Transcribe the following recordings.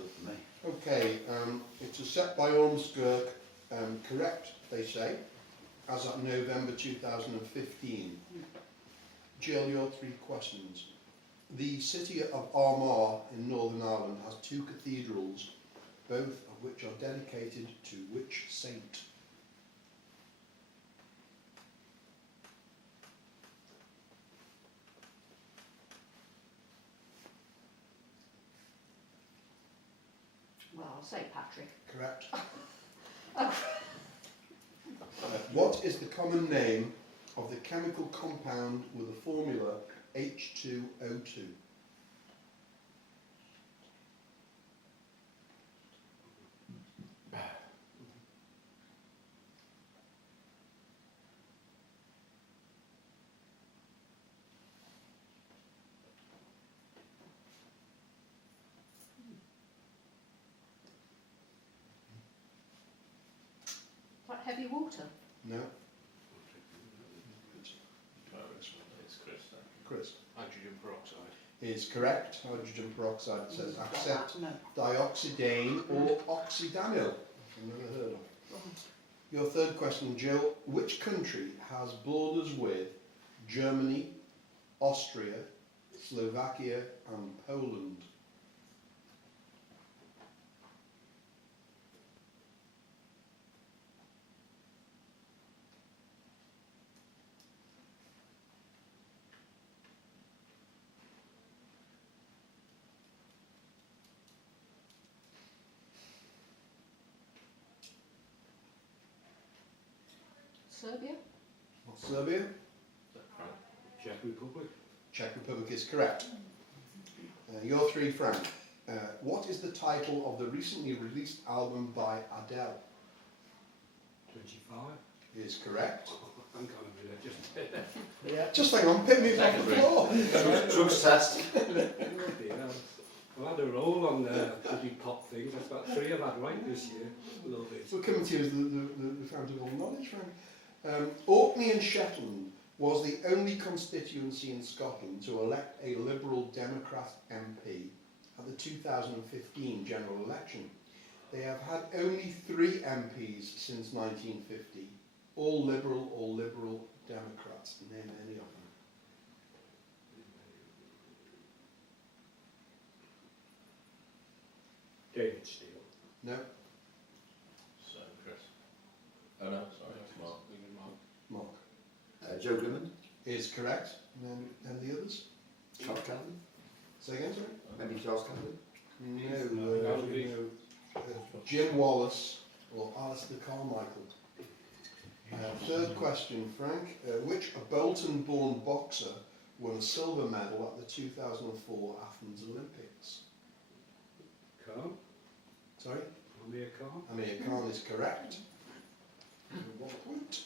up for me. Okay, it was set by Ormskirk, correct, they say, as at November 2015. Jill, your 3 questions. The city of Armagh in Northern Ireland has 2 cathedrals, both of which are dedicated to which saint? Well, I'll say Patrick. Correct. What is the common name of the chemical compound with the formula H2O2? What, heavy water? No? It's Chris then. Chris? Hydrogen peroxide. Is correct. Hydrogen peroxide says accept No. dioxidane or oxidamyl. I've never heard of. Your 3rd question, Jill. Which country has borders with Germany, Austria, Slovakia and Poland? Serbia? Serbia? Is that right? Czech Republic. Czech Republic is correct. Your 3, Frank. What is the title of the recently released album by Adele? 25. Is correct. I'm kind of religious. Yeah. Just hang on, pick me off the floor. Drugs test. I've had a roll on bloody pop things. I've got 3 I've had right this year. Love it. We're coming to you as the fountain of all knowledge, Frank. Orkney and Shetland was the only constituency in Scotland to elect a Liberal Democrat MP at the 2015 general election. They have had only 3 MPs since 1950, all Liberal or Liberal Democrats. Name any of them. David Steele. No? So Chris. Oh no, sorry, it's Mark. Mark. Joe Grimond, Is correct. And then the others? Charles Camden, Say again, sorry? maybe Charles Camden. No. Jim Wallace or Alistair Carmichael. 3rd question, Frank. Which Bolton-born boxer won a silver medal at the 2004 Athens Olympics? Khan. Sorry? Mimir Khan. Amir Khan is correct. 1 point.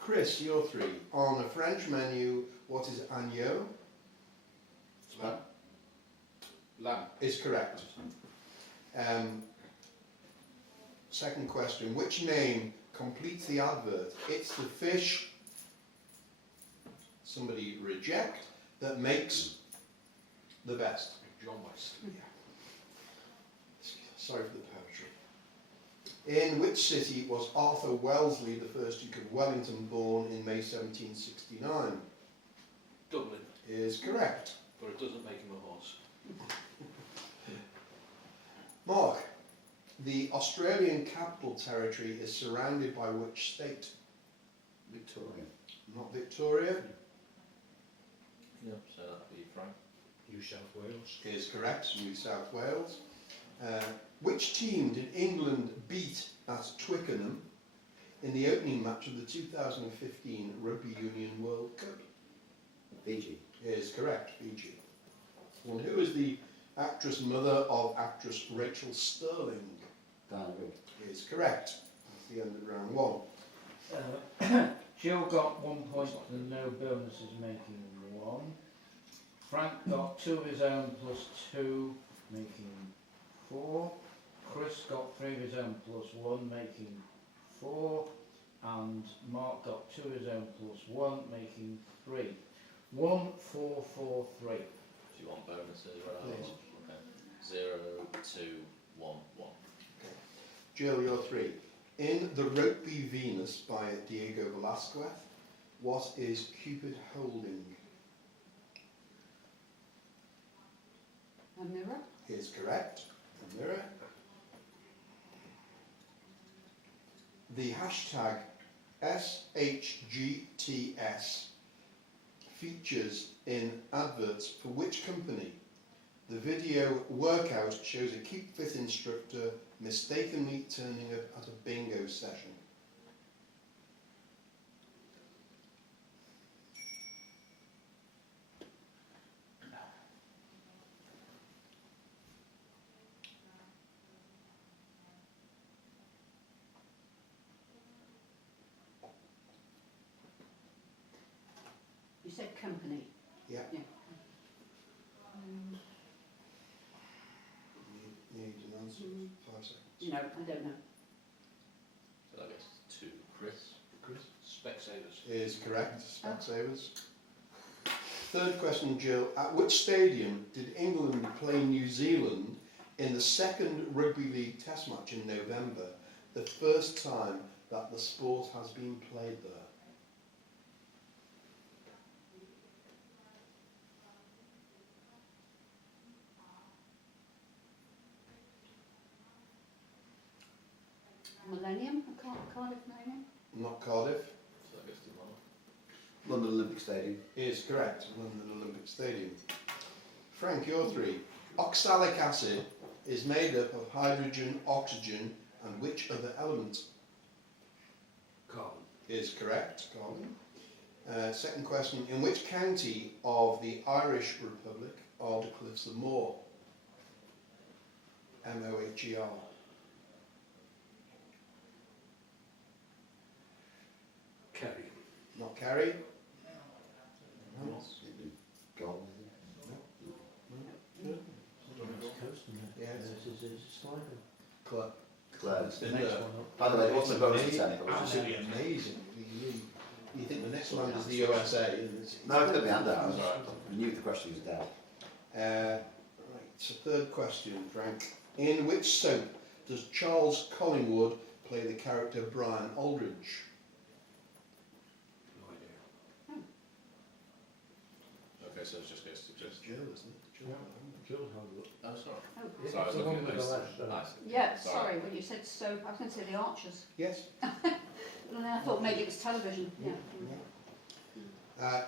Chris, you're 3. On a French menu, what is agneau? Lamb. Lamb. Is correct. 2nd question. Which name completes the advert? It's the fish, somebody reject, that makes the best. John West. Sorry for the poetry. In which city was Arthur Wellesley, the first Duke of Wellington, born in May 1769? Dublin. Is correct. But it doesn't make him a horse. Mark, the Australian Capital Territory is surrounded by which state? Victoria. Not Victoria. Yep, so that'd be Frank. New South Wales. Is correct. New South Wales. Which team did England beat at Twickenham in the opening match of the 2015 Rugby Union World Cup? Fiji. Is correct. Fiji. And who is the actress mother of actress Rachel Sterling? Diana Rigg. Is correct. That's the end of round 1. Jill got 1 point and no bonuses, making 1. Frank got 2 of his own plus 2, making 4. Chris got 3 of his own plus 1, making 4. And Mark got 2 of his own plus 1, making 3. 1, 4, 4, 3. Do you want bonuses or Please. Okay. 0, 2, 1, 1. Jill, you're 3. In The Rugby Venus by Diego Velázquez, what is Cupid holding? A mirror. Is correct. A mirror. The hashtag SHGTS features in adverts for which company? The video workout shows a Keep Fit instructor mistakenly turning up at a bingo session. You said company. Yeah. Yeah. Need an answer. 5 seconds. No, I don't know. So I guess 2, Chris. Chris? Specsavers. Is correct. Specsavers. Third question, Jill. At which stadium did England play New Zealand in the second Rugby League Test match in November, the first time that the sport has been played there? Millennium, Cardiff Millennium. Not Cardiff. So I guess the 1. London Olympic Stadium. Is correct. London Olympic Stadium. Frank, you're 3. Oxalic acid is made up of hydrogen, oxygen, and which other element? Carbon. Is correct. Carbon. Second question. In which county of the Irish Republic are the Cliffs of Moher? Moher. Kerry. Not Kerry. No. Goal. Yes. Sligo. Claire. Close. In there. By the way, it wasn't a bonus for technical. Absolutely amazing. You think the next land is the USA? And it's, No, it could be handouts. I knew the question was dead. right, so third question, Frank. In which soap does Charles Collingwood play the character Brian Aldridge? No idea. Okay, so it just goes to just. Jill, isn't it? Jill. Oh, sorry. Oh. Sorry, I was looking at those. Nice. Yeah, Sorry. sorry, when you said soap, I was going to say the Archers. Yes. And then I thought maybe it was television. Yeah.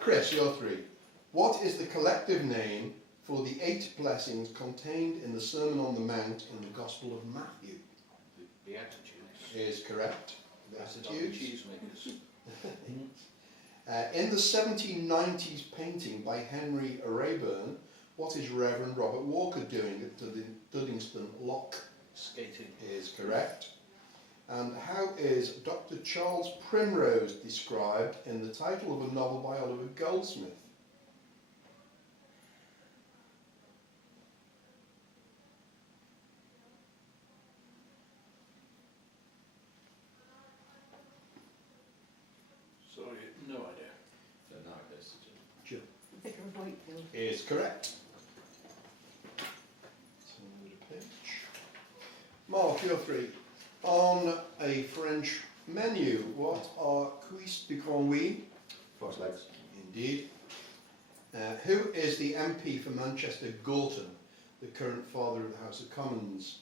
Chris, you're 3. What is the collective name for the 8 blessings contained in the Sermon on the Mount in the Gospel of Matthew? The attitudes. Is correct. The Beatitudes. Cheesemakers. In the 1790s painting by Henry Rayburn, what is Reverend Robert Walker doing at Duddingston Lock? Skating. Is correct. And how is Dr. Charles Primrose described in the title of a novel by Oliver Goldsmith? Sorry, no idea. So now it goes to Jill. Vicar of Wakefield. Is correct. Turn the page. Mark, you're 3. On a French menu, what are cuisses de grenouille? Fox legs. Indeed. Who is the MP for Manchester Gorton, the current father of the House of Commons?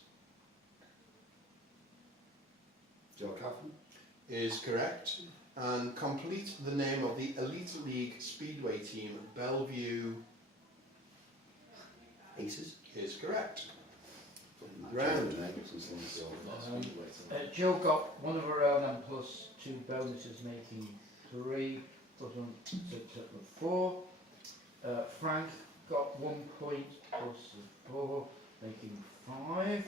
Joe Coffin. Is correct. And complete the name of the Elite League Speedway team, Bellevue. Aces. Is correct. Round. Jill got one of her own and plus 2 bonuses, making 3, plus 1, 6 up with 4. Frank got 1 point plus 4, making 5.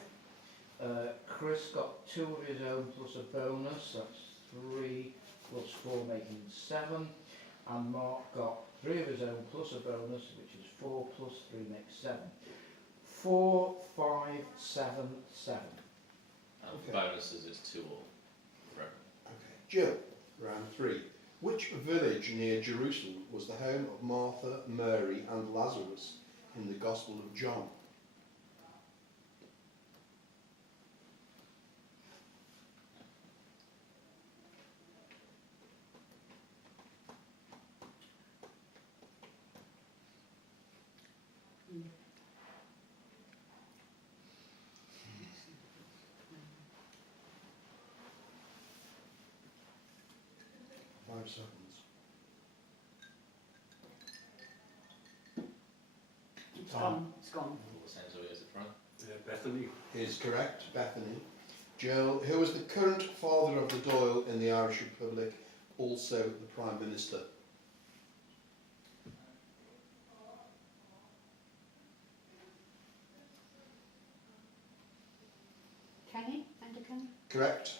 Chris got 2 of his own plus a bonus, that's 3 plus 4, making 7. And Mark got 3 of his own plus a bonus, which is 4 plus 3 makes 7. 4, 5, 7, 7. And Okay. bonuses is 2 all. Right. Okay. Jill, round 3. Which village near Jerusalem was the home of Martha, Mary and Lazarus in the Gospel of John? seconds. It's gone. It's gone. What sounds of it is it, Frank? Bethany. Is correct, Bethany. Jill, who was the current father of the Dáil in the Irish Republic, also the Prime Minister? Kenny? Andy Kenny? Correct,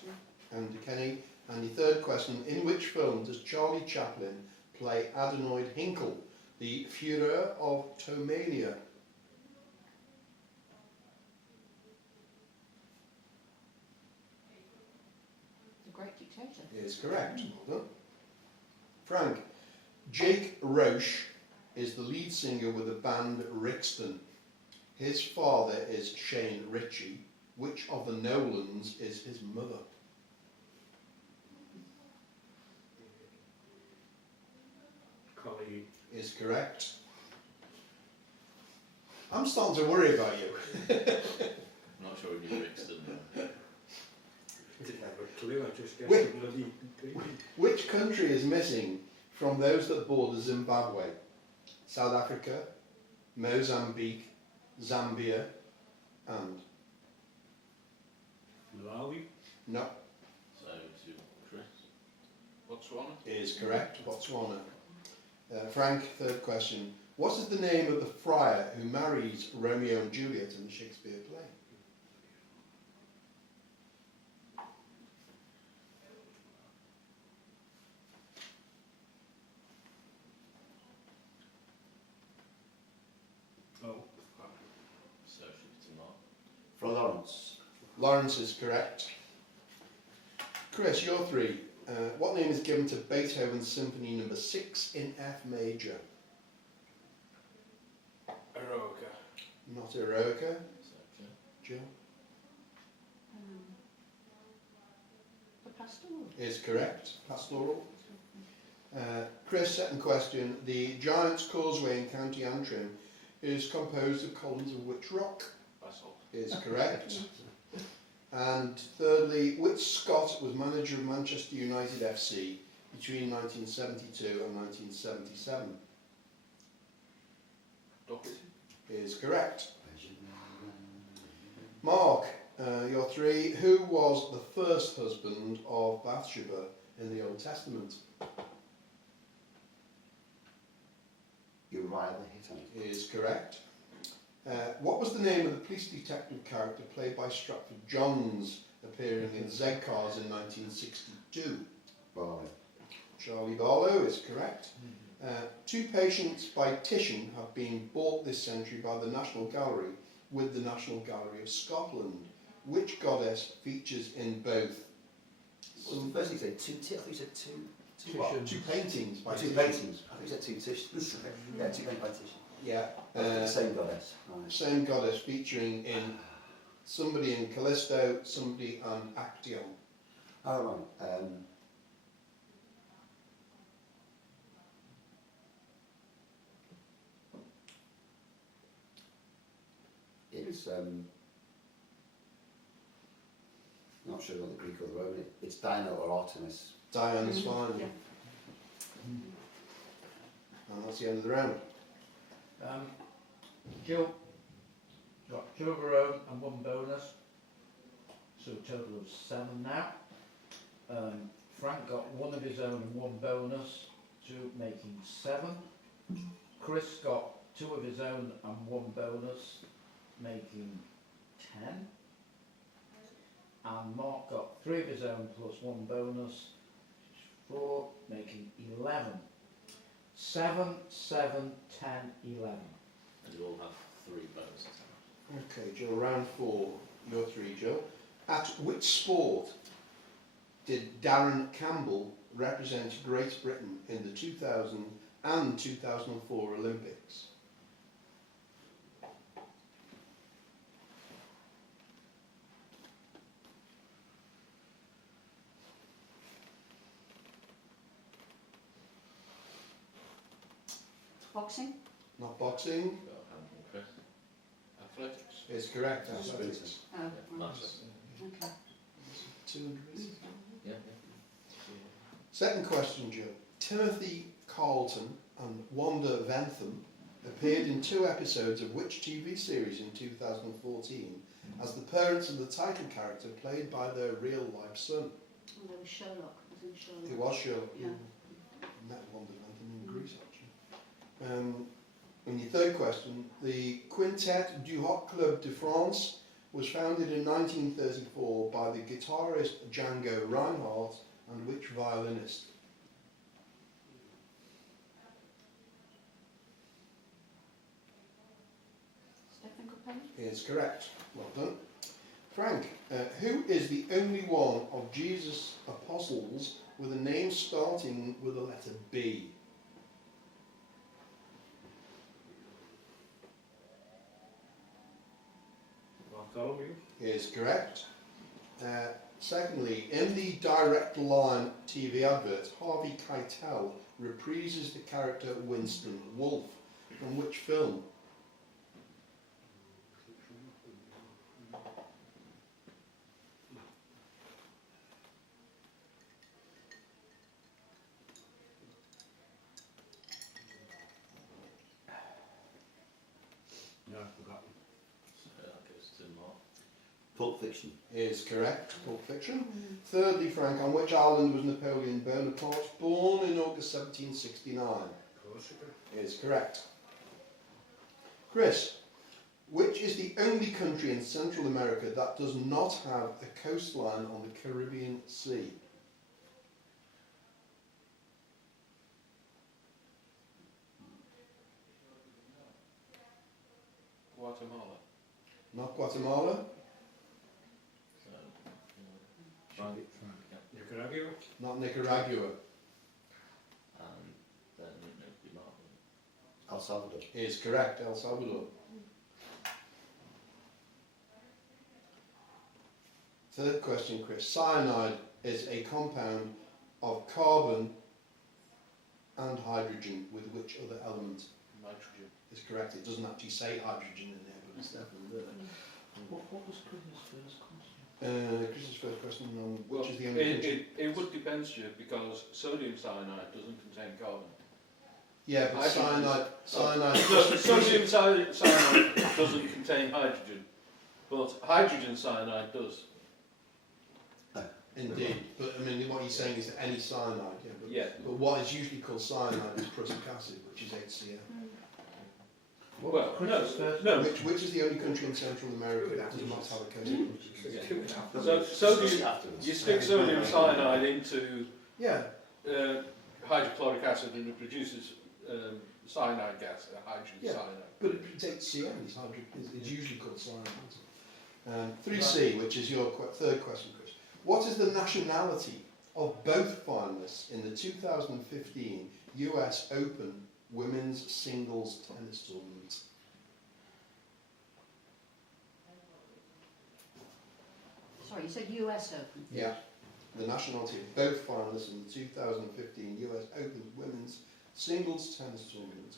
Andy Kenny. And the third question, in which film does Charlie Chaplin play Adenoid Hinkle, the Führer of Tomania? The great dictator. Is correct, well done. Frank, Jake Roche is the lead singer with the band Rixton. His father is Shane Ritchie. Which of the Nolans is his mother? Colleen. Is correct. I'm starting to worry about you. I'm not sure if you Brixton. I didn't have a clue, I just guessed Wait. the bloody thing. Which country is missing from those that border Zimbabwe? South Africa, Mozambique, Zambia, and Malawi. no, So to Chris. Botswana? is correct. Botswana. Frank, third question. What is the name of the friar who marries Romeo and Juliet in the Shakespeare play? Oh, So should be to Mark. Florence. Lawrence is correct. Chris, you're three. What name is given to Beethoven's Symphony No. 6 in F major? Eroka. Not Eroica. So Jill. Jill? The pastoral. Is correct. Pastoral. Chris, second question. The Giant's Causeway in County Antrim is composed of columns of which rock? Basalt. Is correct. And thirdly, which Scot was manager of Manchester United FC between 1972 and 1977? Doherty. Is correct. Mark, you're three. Who was the first husband of Bathsheba in the Old Testament? Uriah the Hittite. Is correct. What was the name of the police detective character played by Stratford Johns, appearing in Z Cars in 1962? Barlow. Charlie Barlow is correct. Two patients by Titian have been bought this century by the National Gallery with the National Gallery of Scotland. Which goddess features in both? Well, first you said two. I thought you said two. What? Two paintings by Two Titian. paintings. I thought you said two Titians. Yeah, two paintings by Titian. Yeah. The same goddess. Right. Same goddess featuring in somebody in Callisto, somebody on Actaeon. Oh, right. It's not sure what the Greek or the Roman. It's Diana or Artemis. Diane's fine. Yeah. And that's the end of the round. Jill got 2 of her own and 1 bonus, so a total of 7 now. Frank got 1 of his own and 1 bonus, 2 making 7. Chris got 2 of his own and 1 bonus, making 10. And Mark got 3 of his own plus 1 bonus, which is 4, making 11. 7, 7, 10, 11. And you all have 3 bonuses. Okay, Jill, round 4. You're 3, Jill. At which sport did Darren Campbell represent Great Britain in the 2000 and 2004 Olympics? Boxing. Not boxing. Got a hand from Chris. Athletics. Is correct. That's Athletics. Oh, right. Massive. Okay. 200 meters. Yeah, Second question, Joe. Timothy Carlton and Wanda Ventham appeared in 2 episodes of which TV series in 2014 as the parents of the title character played by their real-life son? And there was Sherlock. Was in Sherlock. It was Sherlock. Yeah. Met Wanda Ventham in Greece, actually. And your third question. The Quintet du Hot Club de France was founded in 1934 by the guitarist Django Reinhardt and which violinist? Stephen Capelli. Is correct. Well done. Frank, who is the only one of Jesus' apostles with a name starting with the letter B? Bartholomew. Is correct. Secondly, in the Direct Line TV advert, Harvey Keitel reprises the character Winston Wolfe. From which film? No, I've forgotten. So that goes to Mark. Pulp Fiction. Is correct. Pulp Fiction. Thirdly, Frank, on which island was Napoleon Bonaparte born in August 1769? Corsica. Is correct. Chris, which is the only country in Central America that does not have a coastline on the Caribbean Sea? Guatemala. Not Guatemala, So, Frank. Nicaragua. not Nicaragua. And then it would be Mark. El Salvador. Is correct. El Salvador. Third question, Chris. Cyanide is a compound of carbon and hydrogen with which other element? Nitrogen. Is correct. It doesn't actually say hydrogen in there, but it's definitely there. What was Chris's first question? Chris's first question on Well, which is the only country. it would depend, Stu, because sodium cyanide doesn't contain carbon. Yeah, but Hydrogen. cyanide. Sodium cyanide doesn't contain hydrogen, but hydrogen cyanide does. Indeed, but I mean, what he's saying is that any cyanide. Yeah, but, Yeah. but what is usually called cyanide is prussic acid, which is HCl. Well, Chris's first no. Which is the only country in Central America that does not have a coastline? So sodium, you stick sodium cyanide into Yeah, hydrochloric acid and it produces cyanide gas, hydrogen Yeah. cyanide. but it's HCl. It's usually called cyanide. 3C, which is your third question, Chris. What is the nationality of both finalists in the 2015 US Open Women's Singles Tennis Tournament? Sorry, you said US Open. Yeah. The nationality of both finalists in the 2015 US Open Women's Singles Tennis Tournament.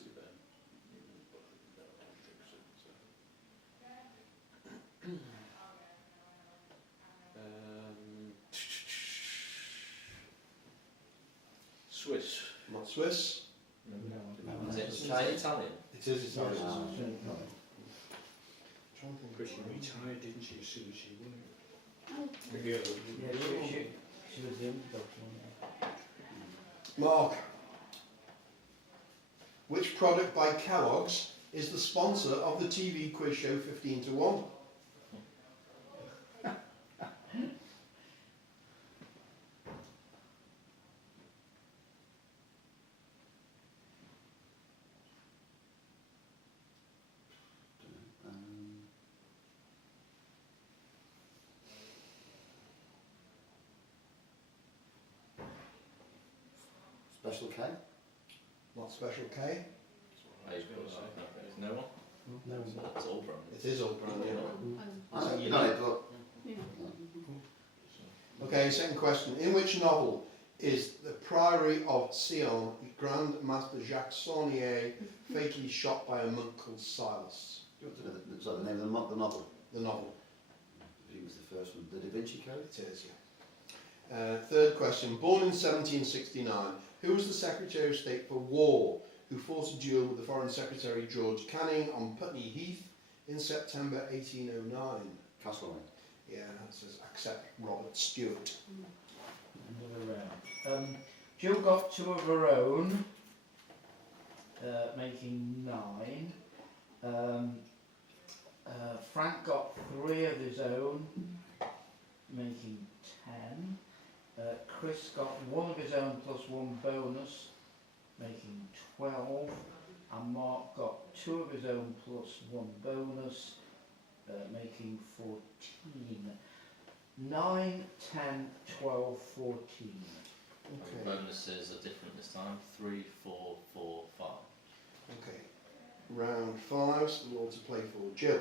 Swiss. Not Swiss. Is it Italian? It is Italian. No. Trying to think. Chris, she retired, didn't she, as soon as she won it? Oh, The girl. Yeah, she was the underdog. Mark. Which product by Kellogg's is the sponsor of the TV quiz show 15 to 1? Special K? Not Special K. No one? No. So that's all from It is all brand new. I know you know it, but yeah. Okay, second question. In which novel is the Priory of Sion, Grand Master Jacques Saunier fatally shot by a monk called Silas? is that the name of the novel? The novel. He was the first one. The Da Vinci Code? It is, Third question. Born in 1769, who was the Secretary of State for War who fought a duel with the Foreign Secretary George Canning on Putney Heath in September 1809? Castlereagh. Yeah, that says accept Robert Stewart. Another round. Jill got 2 of her own, making 9. Frank got 3 of his own, making 10. Chris got 1 of his own plus 1 bonus, making 12. And Mark got 2 of his own plus 1 bonus, making 14. 9, 10, 12, 14. Okay. Bonuses are different this time. 3, 4, 4, 5. Okay. Round 5, so all to play for. Jill.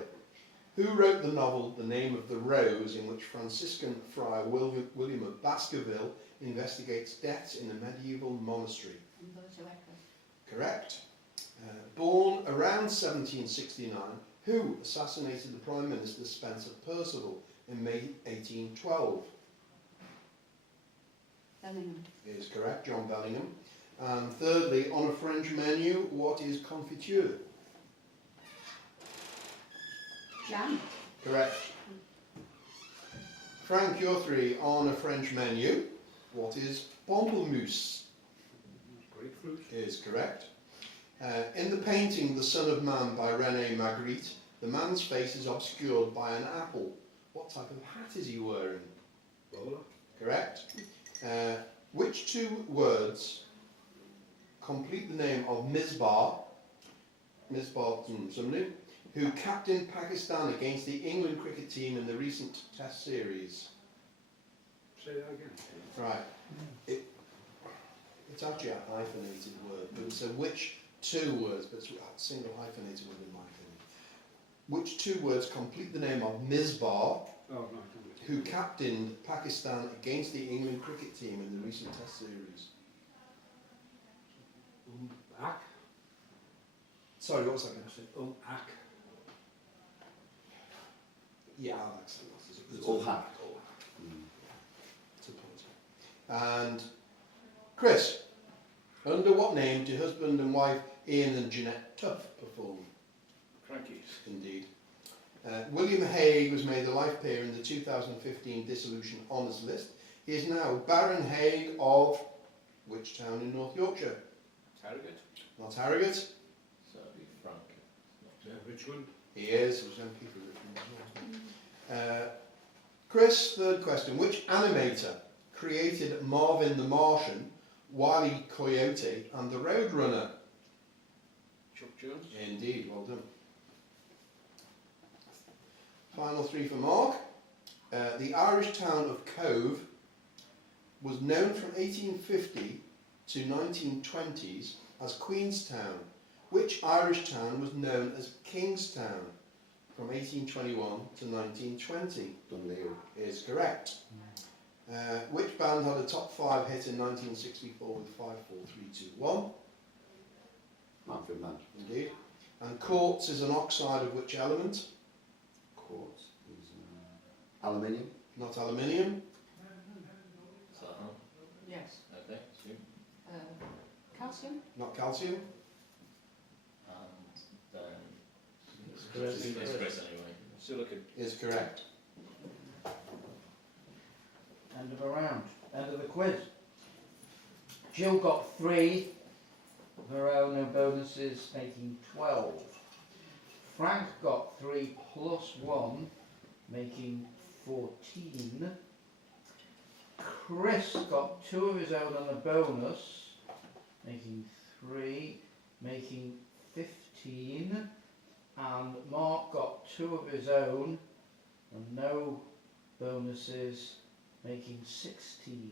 Who wrote the novel The Name of the Rose, in which Franciscan friar William of Baskerville investigates deaths in a medieval monastery? Umberto Eco. Correct. Born around 1769, who assassinated the Prime Minister Spencer Perceval in May 1812? Bellingham. Is correct, John Bellingham. And thirdly, on a French menu, what is confiture? Jam. Correct. Frank, you're 3. On a French menu, what is pamplemousse? Grapefruit. Is correct. In the painting The Son of Man by René Magritte, the man's face is obscured by an apple. What type of hat is he wearing? Bowler. Correct. Which 2 words complete the name of Misbah somebody, who captained Pakistan against the England cricket team in the recent Test series? Say that again. Right. It's actually a hyphenated word, but so which 2 words, but it's a single hyphenated word in my opinion. Which 2 words complete the name of Misbah, Oh, right. who captained Pakistan against the England cricket team in the recent Test series? Ak. Sorry, what was that I again? said ak. Yeah, that's All hack. It's a point. And Chris, under what name do husband and wife Ian and Jeanette Tuff perform? Crankies. Indeed. William Hague was made a life peer in the 2015 Dissolution Honours List. He is now Baron Hague of which town in North Yorkshire? Harrogate. Not Harrogate. So it'd be Frank. Yeah, Richmond. He is. He was MP for Richmond as well. Chris, third question. Which animator created Marvin the Martian, Wile E. Coyote and the Roadrunner? Chuck Jones. Indeed, well done. Final 3 for Mark. The Irish town of Cove was known from 1850 to 1920s as Queenstown. Which Irish town was known as Kingstown from 1821 to 1920? Dunleary. Is correct. Which band had a top 5 hit in 1964 with 5, 4, 3, 2, 1? Manfred Mann. Indeed. And quartz is an oxide of which element? Quartz is aluminium. Not aluminium. So, huh? Yes. Okay, sweet. Calcium. Not calcium. And then Correct. it's Chris anyway. Silicon. Is correct. End of a round. End of the quiz. Jill got 3 of her own, no bonuses, making 12. Frank got 3 plus 1, making 14. Chris got 2 of his own on a bonus, making 3, making 15. And Mark got 2 of his own and no bonuses, making 16.